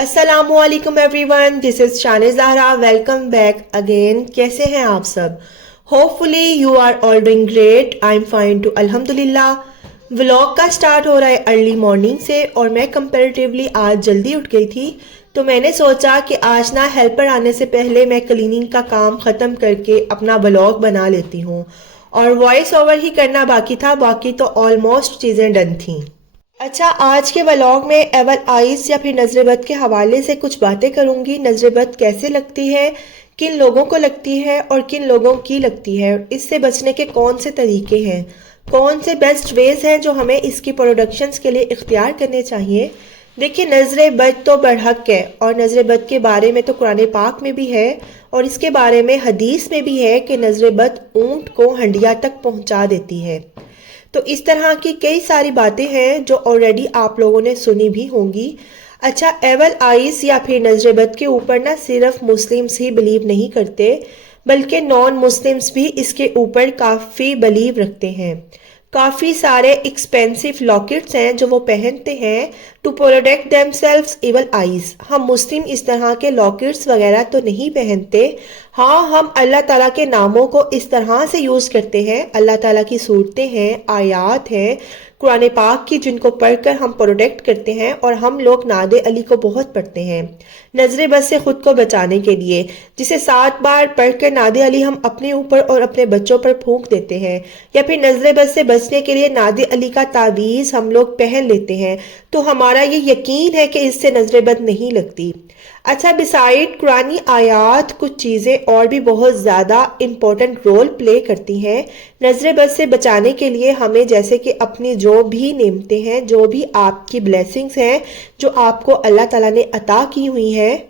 अस्सलामुअलैकुम everyone, this is Shaniz Zahra. Welcome back again. कैसे हैं आप सब? Hopefully you are all doing great. I am fine too अल्हम्दुलिल्लाह। व्लॉग का स्टार्ट हो रहा है अर्ली मॉर्निंग से और मैं कंपैरेटिवली आज जल्दी उठ गई थी, तो मैंने सोचा कि आज ना हेल्पर आने से पहले मैं क्लीनिंग का काम ख़त्म करके अपना व्लॉग बना लेती हूँ। और वॉइस ओवर ही करना बाकी था, बाकी तो ऑलमोस्ट चीज़ें डन थी। अच्छा, आज के व्लॉग में एवल आइज या फिर नजर बद के हवाले से कुछ बातें करूंगी। नजर बद कैसे लगती है, किन लोगों को लगती है और किन लोगों की लगती है, इससे बचने के कौन से तरीके हैं, कौन से बेस्ट वेज हैं जो हमें इसकी प्रोडक्शंस के लिए इख्तियार करने चाहिए। देखिए, नजर बद तो बरहक है और नजर बद के बारे में तो कुरान पाक में भी है और इसके बारे में हदीस में भी है कि नजर बद ऊंट को हंडिया तक पहुंचा देती है। तो इस तरह की कई सारी बातें हैं जो ऑलरेडी आप लोगों ने सुनी भी होंगी। अच्छा, एवल आइज या फिर नजर बद के ऊपर ना सिर्फ मुस्लिम्स ही बिलीव नहीं करते, बल्कि नॉन मुस्लिम्स भी इसके ऊपर काफ़ी बिलीव रखते हैं। काफ़ी सारे एक्सपेंसिव लॉकेट्स हैं जो वो पहनते हैं to protect themselves evil eyes. हम मुस्लिम इस तरह के लॉकेट्स वगैरह तो नहीं पहनते। हाँ, हम अल्लाह ताला के नामों को इस तरह से यूज़ करते हैं। अल्लाह ताला की सूरतें हैं, आयात हैं कुरान पाक की, जिनको पढ़कर हम प्रोटेक्ट करते हैं। और हम लोग नादे अली को बहुत पढ़ते हैं नजर बद से खुद को बचाने के लिए, जिसे 7 बार पढ़कर नादे अली हम अपने ऊपर और अपने बच्चों पर फूंक देते हैं। या फिर नजर बद से बचने के लिए नादे अली का तावीज़ हम लोग पहन लेते हैं, तो हमारा ये यकीन है कि इससे नजर बद नहीं लगती। अच्छा, बिसाइड कुरानी आयात कुछ चीज़ें और भी बहुत ज़्यादा इम्पोर्टेंट रोल प्ले करती हैं नजर बद से बचाने के लिए हमें। जैसे कि अपनी जो भी नेमतें हैं, जो भी आपकी ब्लेसिंग्स हैं, जो आपको अल्लाह ताला ने अता की हुई हैं,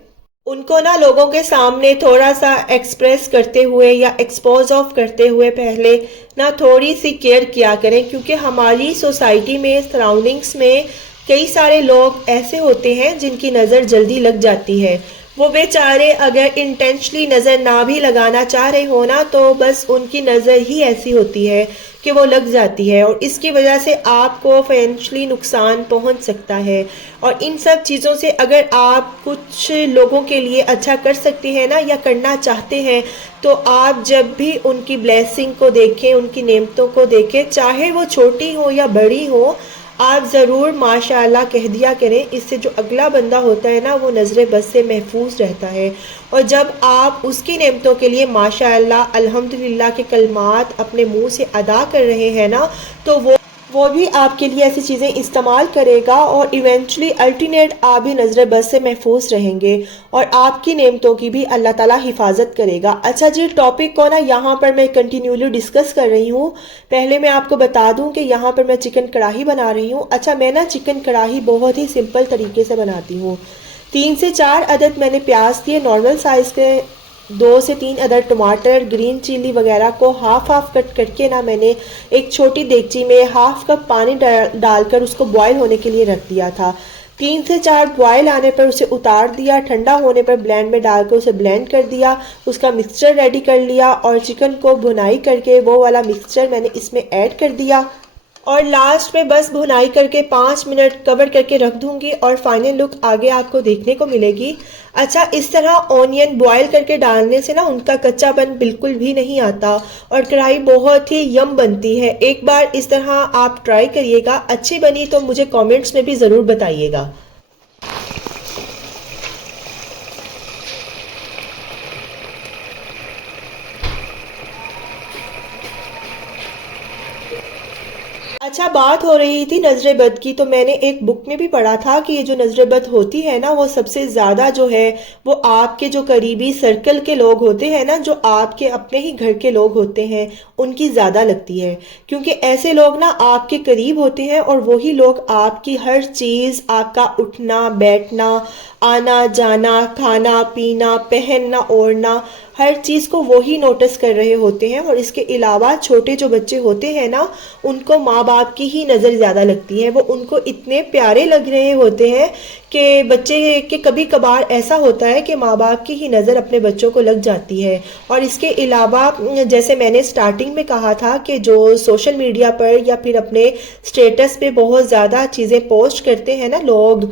उनको ना लोगों के सामने थोड़ा सा एक्सप्रेस करते हुए या एक्सपोज ऑफ करते हुए पहले ना थोड़ी सी केयर किया करें। क्योंकि हमारी सोसाइटी में, सराउंडिंग्स में कई सारे लोग ऐसे होते हैं जिनकी नज़र जल्दी लग जाती है। वो बेचारे अगर इंटेंशनली नज़र ना भी लगाना चाह रहे हो ना, तो बस उनकी नज़र ही ऐसी होती है कि वो लग जाती है और इसकी वजह से आपको फाइनेंशियली नुकसान पहुंच सकता है। और इन सब चीज़ों से अगर आप कुछ लोगों के लिए अच्छा कर सकते हैं ना, या करना चाहते हैं, तो आप जब भी उनकी ब्लेसिंग को देखें, उनकी नेमतों को देखें, चाहे वो छोटी हो या बड़ी हो, आप ज़रूर माशाअल्लाह कह दिया करें। इससे जो अगला बंदा होता है ना, वो नज़र बद से महफूज रहता है। और जब आप उसकी नेमतों के लिए माशाअल्लाह अल्हम्दुलिल्लाह के कलमात अपने मुंह से अदा कर रहे हैं ना, तो वो भी आपके लिए ऐसी चीज़ें इस्तेमाल करेगा और इवेंचुअली अल्टीमेट आप भी नज़र बद से महफूज रहेंगे और आपकी नेमतों की भी अल्लाह ताला हिफाजत करेगा। अच्छा जी, टॉपिक को ना यहाँ पर मैं कंटिन्यूली डिस्कस कर रही हूँ। पहले मैं आपको बता दूँ कि यहाँ पर मैं चिकन कढ़ाई बना रही हूँ। अच्छा, मैं ना चिकन कढ़ाई बहुत ही सिंपल तरीके से बनाती हूँ। 3 से 4 अदद मैंने प्याज लिए नॉर्मल साइज़ के, 2 से 3 अदर टमाटर, ग्रीन चिली वगैरह को हाफ कट करके ना मैंने एक छोटी देगची में हाफ कप पानी डालकर उसको बॉईल होने के लिए रख दिया था। 3 से 4 बॉयल आने पर उसे उतार दिया, ठंडा होने पर ब्लेंड में डालकर उसे ब्लेंड कर दिया, उसका मिक्सचर रेडी कर लिया और चिकन को भुनाई करके वो वाला मिक्सचर मैंने इसमें ऐड कर दिया और लास्ट में बस भुनाई करके 5 मिनट कवर करके रख दूंगी और फाइनल लुक आगे आपको देखने को मिलेगी। अच्छा, इस तरह ऑनियन बॉईल करके डालने से ना उनका कच्चापन बिल्कुल भी नहीं आता और कढ़ाई बहुत ही यम बनती है। एक बार इस तरह आप ट्राई करिएगा। अच्छी बनी तो मुझे कमेंट्स में भी ज़रूर बताइएगा। अच्छा, बात हो रही थी नजर बद की, तो मैंने एक बुक में भी पढ़ा था कि ये जो नजर बद होती है ना, वो सबसे ज़्यादा जो है वो आपके जो करीबी सर्कल के लोग होते हैं ना, जो आपके अपने ही घर के लोग होते हैं, उनकी ज़्यादा लगती है। क्योंकि ऐसे लोग ना आपके करीब होते हैं और वही लोग आपकी हर चीज़, आपका उठना बैठना, आना जाना, खाना पीना, पहनना ओढ़ना, हर चीज़ को वही नोटिस कर रहे होते हैं। और इसके अलावा छोटे जो बच्चे होते हैं ना, उनको माँ बाप की ही नज़र ज़्यादा लगती है। वो उनको इतने प्यारे लग रहे होते हैं कि बच्चे के कभी कभार ऐसा होता है कि माँ बाप की ही नज़र अपने बच्चों को लग जाती है। और इसके अलावा जैसे मैंने स्टार्टिंग में कहा था कि जो सोशल मीडिया पर या फिर अपने स्टेटस पे बहुत ज़्यादा चीज़ें पोस्ट करते हैं ना लोग,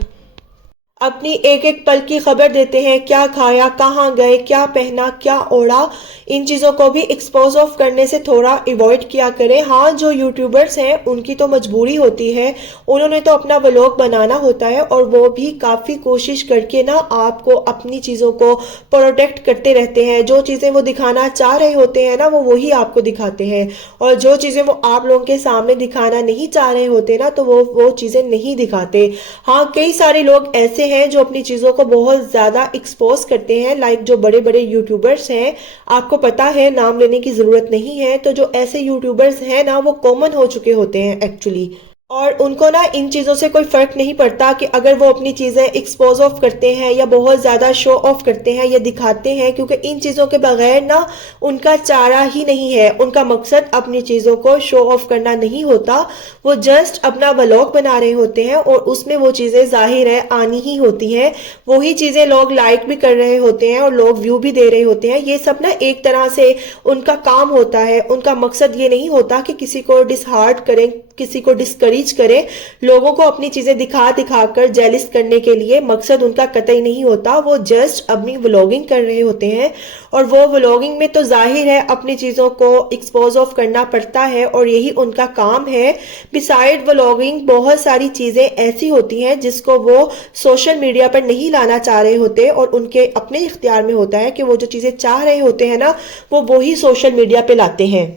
अपनी एक एक पल की खबर देते हैं, क्या खाया, कहाँ गए, क्या पहना, क्या ओढ़ा। इन चीज़ों को भी एक्सपोज ऑफ करने से थोड़ा अवॉइड किया करें। हाँ, जो यूट्यूबर्स हैं उनकी तो मजबूरी होती है, उन्होंने तो अपना व्लॉग बनाना होता है और वो भी काफ़ी कोशिश करके ना आपको अपनी चीज़ों को प्रोटेक्ट करते रहते हैं। जो चीज़ें वो दिखाना चाह रहे होते हैं ना वो वही आपको दिखाते हैं, और जो चीज़ें वो आप लोगों के सामने दिखाना नहीं चाह रहे होते ना तो वो चीज़ें नहीं दिखाते। हाँ, कई सारे लोग ऐसे हैं जो अपनी चीज़ों को बहुत ज़्यादा एक्सपोज करते हैं, लाइक जो बड़े बड़े यूट्यूबर्स हैं, आपको पता है, नाम लेने की ज़रूरत नहीं है। तो जो ऐसे यूट्यूबर्स हैं ना वो कॉमन हो चुके होते हैं एक्चुअली, और उनको ना इन चीज़ों से कोई फ़र्क नहीं पड़ता कि अगर वो अपनी चीज़ें एक्सपोज ऑफ करते हैं या बहुत ज़्यादा शो ऑफ करते हैं या दिखाते हैं, क्योंकि इन चीज़ों के बगैर ना उनका चारा ही नहीं है। उनका मकसद अपनी चीज़ों को शो ऑफ करना नहीं होता, वो जस्ट अपना व्लॉग बना रहे होते हैं और उसमें वो चीज़ें जाहिर है आनी ही होती हैं। वही चीज़ें लोग लाइक भी कर रहे होते हैं और लोग व्यू भी दे रहे होते हैं। ये सब ना एक तरह से उनका काम होता है। उनका मकसद ये नहीं होता कि किसी को डिसहार्ट करें, किसी को डिस्करेज करें, लोगों को अपनी चीजें दिखा दिखा कर जेलिस करने के लिए मकसद उनका कतई नहीं होता। वो जस्ट अपनी व्लॉगिंग कर रहे होते हैं, और वो व्लॉगिंग में तो जाहिर है अपनी चीजों को एक्सपोज ऑफ करना पड़ता है और यही उनका काम है। बिसाइड व्लॉगिंग बहुत सारी चीजें ऐसी होती हैं जिसको वो सोशल मीडिया पर नहीं लाना चाह रहे होते, और उनके अपने इख्तियार में होता है कि वो जो चीजें चाह रहे होते हैं ना वो ही सोशल मीडिया पे लाते हैं,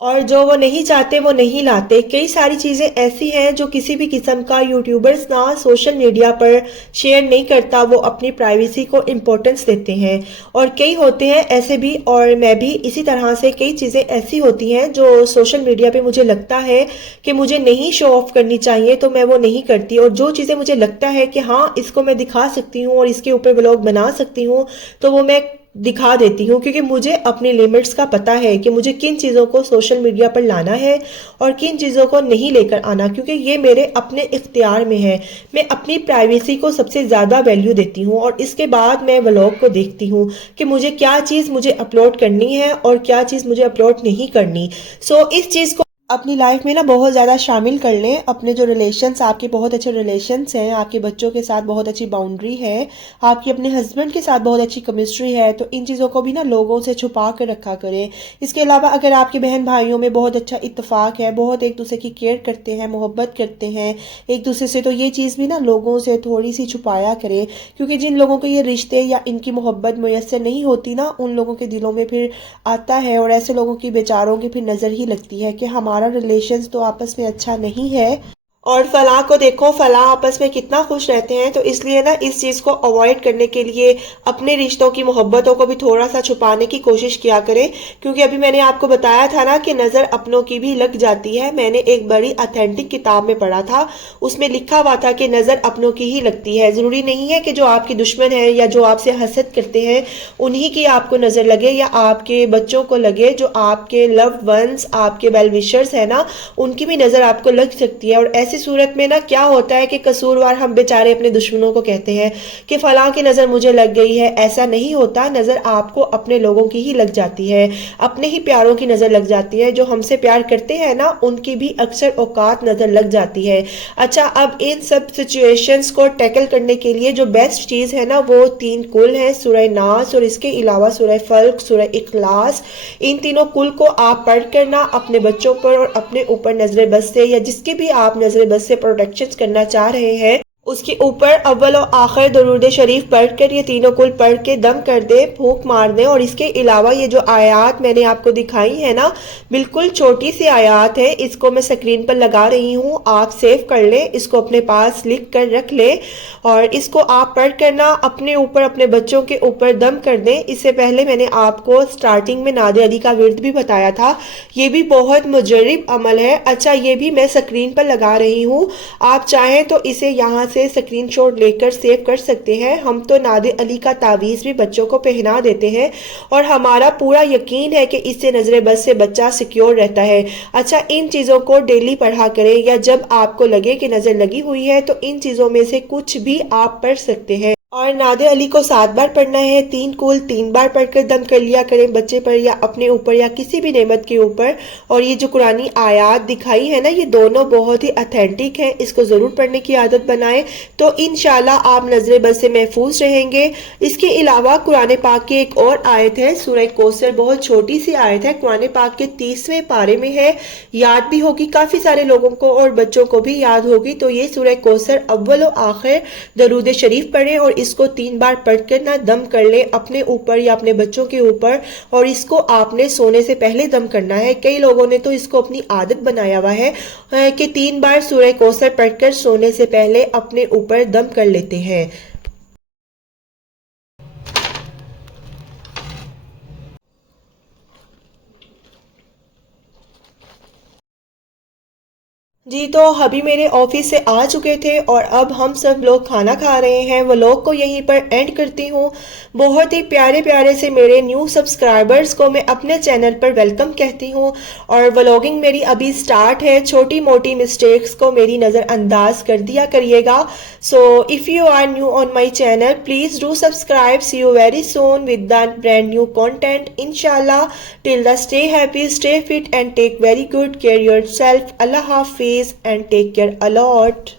और जो वो नहीं चाहते वो नहीं लाते। कई सारी चीज़ें ऐसी हैं जो किसी भी किस्म का यूट्यूबर्स ना सोशल मीडिया पर शेयर नहीं करता, वो अपनी प्राइवेसी को इम्पोर्टेंस देते हैं। और कई होते हैं ऐसे भी, और मैं भी इसी तरह से, कई चीज़ें ऐसी होती हैं जो सोशल मीडिया पे मुझे लगता है कि मुझे नहीं शो ऑफ करनी चाहिए तो मैं वो नहीं करती, और जो चीज़ें मुझे लगता है कि हाँ इसको मैं दिखा सकती हूँ और इसके ऊपर ब्लॉग बना सकती हूँ तो वो मैं दिखा देती हूँ, क्योंकि मुझे अपनी लिमिट्स का पता है कि मुझे किन चीज़ों को सोशल मीडिया पर लाना है और किन चीज़ों को नहीं लेकर आना, क्योंकि ये मेरे अपने इख्तियार में है। मैं अपनी प्राइवेसी को सबसे ज़्यादा वैल्यू देती हूँ, और इसके बाद मैं व्लॉग को देखती हूँ कि मुझे क्या चीज़ मुझे अपलोड करनी है और क्या चीज़ मुझे अपलोड नहीं करनी। सो इस चीज़ को अपनी लाइफ में ना बहुत ज़्यादा शामिल कर लें। अपने जो रिलेशंस, आपके बहुत अच्छे रिलेशंस हैं, आपके बच्चों के साथ बहुत अच्छी बाउंड्री है, आपकी अपने हस्बैंड के साथ बहुत अच्छी केमिस्ट्री है, तो इन चीज़ों को भी ना लोगों से छुपा कर रखा करें। इसके अलावा अगर आपके बहन भाइयों में बहुत अच्छा इत्तेफाक है, बहुत एक दूसरे की केयर करते हैं, मोहब्बत करते हैं एक दूसरे से, तो ये चीज़ भी ना लोगों से थोड़ी सी छुपाया करें, क्योंकि जिन लोगों को ये रिश्ते या इनकी मोहब्बत मुयस्सर नहीं होती ना उन लोगों के दिलों में फिर आता है, और ऐसे लोगों की बेचारों की फिर नज़र ही लगती है कि हमारा रिलेशंस तो आपस में अच्छा नहीं है, और फलां को देखो, फलां आपस में कितना खुश रहते हैं। तो इसलिए ना इस चीज़ को अवॉइड करने के लिए अपने रिश्तों की मोहब्बतों को भी थोड़ा सा छुपाने की कोशिश किया करें, क्योंकि अभी मैंने आपको बताया था ना कि नज़र अपनों की भी लग जाती है। मैंने एक बड़ी ऑथेंटिक किताब में पढ़ा था, उसमें लिखा हुआ था कि नज़र अपनों की ही लगती है। ज़रूरी नहीं है कि जो आपके दुश्मन है या जो आपसे हसद करते हैं उन्हीं की आपको नज़र लगे, या आपके बच्चों को लगे, जो आपके लव्ड वंस, आपके वेल विशर्स है ना, उनकी भी नज़र आपको लग सकती है। और ऐसी सूरत में ना क्या होता है कि कसूरवार हम बेचारे अपने दुश्मनों को कहते हैं कि फलां की नज़र मुझे लग गई है। ऐसा नहीं होता, नज़र आपको अपने लोगों की ही लग जाती है, अपने ही प्यारों की नज़र लग जाती है। जो हमसे प्यार करते हैं ना उनकी भी अक्सर औकात नज़र लग जाती है। अच्छा, अब इन सब सिचुएशंस को टैकल करने के लिए जो बेस्ट चीज़ है ना वो 3 कुल है, सूरह नास और इसके अलावा सूरह फल्क, सूरह इखलास। इन तीनों कुल को आप पढ़ कर ना अपने बच्चों पर और अपने ऊपर नजर बद से या जिसके भी आप नजर बद से प्रोटेक्शन करना चाह रहे हैं उसके ऊपर अव्वल और आखिर दरूद शरीफ पढ़कर ये तीनों कुल पढ़ के दम कर दे, फूंक मार दे। और इसके अलावा ये जो आयात मैंने आपको दिखाई है ना, बिल्कुल छोटी सी आयात है, इसको मैं स्क्रीन पर लगा रही हूँ, आप सेव कर ले, इसको अपने पास लिख कर रख ले और इसको आप पढ़ कर ना अपने ऊपर, अपने बच्चों के ऊपर दम कर दें। इससे पहले मैंने आपको स्टार्टिंग में नादे अली का विर्द भी बताया था, ये भी बहुत मुजर्रिब अमल है। अच्छा, ये भी मैं स्क्रीन पर लगा रही हूँ, आप चाहें तो इसे यहाँ से स्क्रीनशॉट लेकर सेव कर सकते हैं। हम तो नादे अली का तावीज़ भी बच्चों को पहना देते हैं और हमारा पूरा यकीन है कि इससे नजर बद से बच्चा सिक्योर रहता है। अच्छा, इन चीज़ों को डेली पढ़ा करें, या जब आपको लगे कि नज़र लगी हुई है तो इन चीज़ों में से कुछ भी आप पढ़ सकते हैं। और नादे अली को 7 बार पढ़ना है, 3 कुल 3 बार पढ़कर दम कर लिया करें बच्चे पर या अपने ऊपर या किसी भी नेमत के ऊपर। और ये जो कुरानी आयात दिखाई है ना, ये दोनों बहुत ही अथेंटिक हैं, इसको ज़रूर पढ़ने की आदत बनाएं तो इंशाल्लाह आप नजर बद से महफूज रहेंगे। इसके अलावा कुरान पाक की एक और आयत है सूरह कौसर, बहुत छोटी सी आयत है, कुरान पाक के 30वें पारे में है, याद भी होगी काफ़ी सारे लोगों को और बच्चों को भी याद होगी। तो ये सूरह कौसर अव्वल व आखिर दरूद शरीफ पढ़ें और इसको 3 बार पढ़कर ना दम कर ले अपने ऊपर या अपने बच्चों के ऊपर। और इसको आपने सोने से पहले दम करना है। कई लोगों ने तो इसको अपनी आदत बनाया हुआ है कि 3 बार सूरह कौसर पढ़कर सोने से पहले अपने ऊपर दम कर लेते हैं। जी, तो अभी मेरे ऑफिस से आ चुके थे और अब हम सब लोग खाना खा रहे हैं। व्लॉग को यहीं पर एंड करती हूँ। बहुत ही प्यारे प्यारे से मेरे न्यू सब्सक्राइबर्स को मैं अपने चैनल पर वेलकम कहती हूँ। और व्लॉगिंग मेरी अभी स्टार्ट है, छोटी मोटी मिस्टेक्स को मेरी नज़रअंदाज कर दिया करिएगा। So if you are new on my channel please do subscribe. See you very soon with the brand new content इंशाल्लाह। Till then stay happy, stay fit and take very good care yourself. Allah Hafiz and take care a lot.